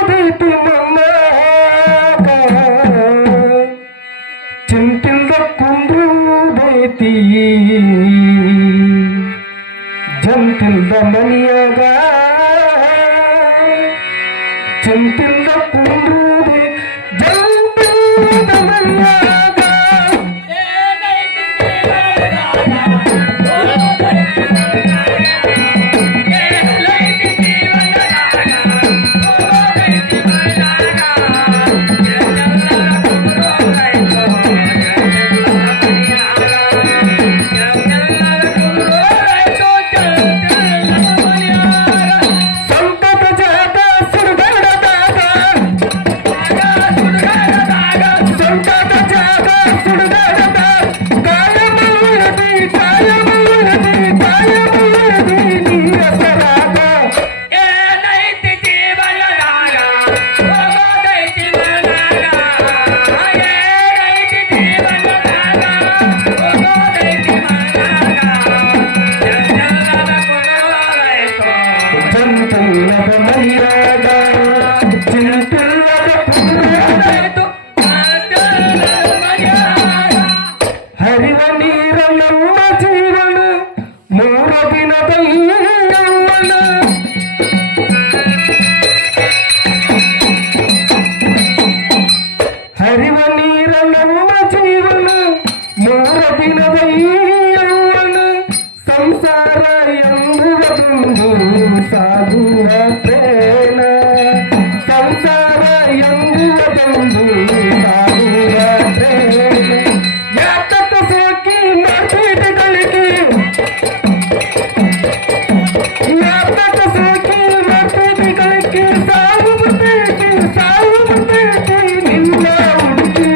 ಕುಂದುದೈತಿ ಮನ್ನಾಗ ಚಿಂತಿಲ್ದ ಕುಂದುದೈತಿ ಜಂತಿಲ್ದ ಮನಿಯಾಗ ಚಿಂತಿಲ್ದ ಕುಂದುದೈತಿ ಜಂತಿಲ್ದ ಮನಿಯಾಗ ಹರಿವ ನೀರ ನಮ್ಮ ಜೀವನ ಮೂರ ದಿನದ ಯೌವನ ಹರಿವ ನೀರ ನಮ್ಮ ಜೀವನ ಮೂರ ದಿನದ ಯೌವನ ಸಂಸಾರ ಎಂಬುವುದೊಂದು ಸಾಧುವ ಪ್ರೇಮ ಸಂಸಾರ ಎಂಬುವುದೊಂದು ಸಾಧುವ ಪ್ರೇಮ ಯಾತಕ ಸೋಕಿ ಮಾಡ್ತಿದ್ದಗಳಿಗೆ ಯಾತಕ ಸೋಕಿ ಮಾಡ್ತಿದ್ದಗಳಿಗೆ ಸಾವು ಬರ್ತೈತಿ ನಿನ್ನ ಹುಡುಕಿ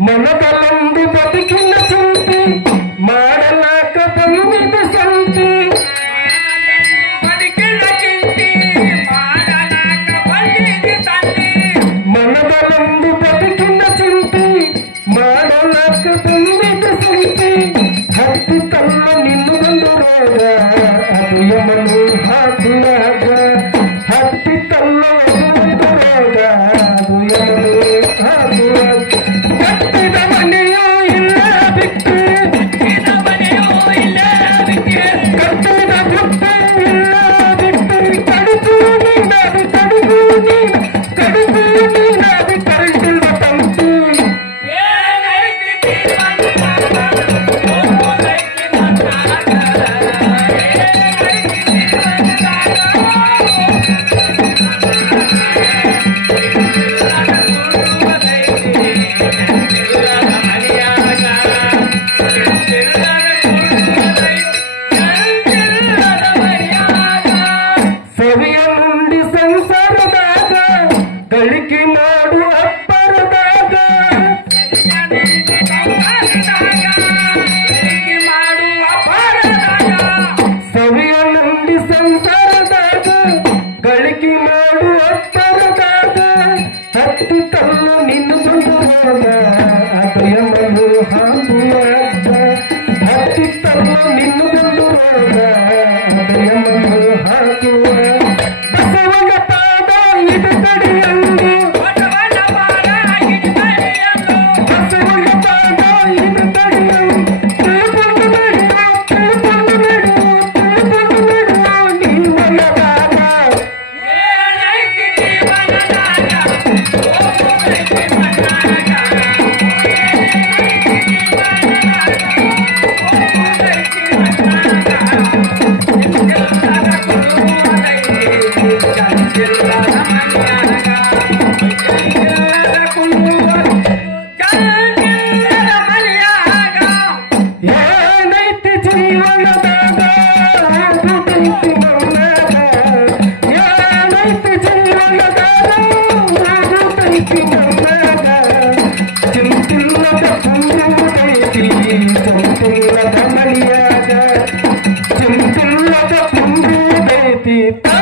ಮನದಲ್ಲೊಂದು ಬದುಕಿನ ಚಿಂತೆ ಮಾಡಲಾಕ ಬಂದಿದ ಸಂತಿ ಮನದಲ್ಲೊಂದು ಬದುಕಿನ ಚಿಂತೆ ಮಾಡಲಾಕ ಬಂದಿದ ಸಂತಿ ಹತ್ತಿ ತಲ್ಲ ನಿನ್ನು ಬಂದು ರೋಗ ಅದು ಯಮನು ಹಾಕುವಾಗ ಹತ್ತಿ ತಲ್ಲ ಬಂದು ರೋಗ ಅದು ಯಮನು ಹಾಕುವಾಗ ಕಟ್ಟಿದ ಮನೆಯೂ ಇಲ್ಲ ಬಿಟ್ಟು ಕಟ್ಟಿದ ಬುಟ್ಟು ಇಲ್ಲ ಬಿಟ್ಟು ಕಡುಬು ನೀನಾದು ಕಡುಬು ನೀನಾದು ಕರೆಸಿಲ್ವ ತಂಪು ಸವಿಯ ಮುಂಡಿ ಸಂಸಾರದಾಗ ಗಳಿಕೆ ಮಾಡು ಅಪ್ಪರದಾಗ ಸವಿಯ ಮುಂಡಿ ಸಂಸಾರದಾಗ ಗಳಿಕೆ ಮಾಡು ಅಪ್ಪರದಾಗ ಹತ್ತಿ ತಲ್ಲು ನಿನ್ನು ಬಂದು ರೋಗ ಅದಯಮನು ಹಾಕುವಾಗ ಹತ್ತಿ ತಲ್ಲು ನಿನ್ನು ಬಂದು ರೋಗ ಅದಯಮನು ಹಾಕುವ ಬಸವನ ಪಾದ ಇದು ತಡೆಯಂದು ಬಸವನ ಪಾದ ಇದು ತಡೆಯಂದು ತಿಳ್ಕೊಂಡು ಬಿಡುವ ನೀವನದಾಗ ಮುಗಿತ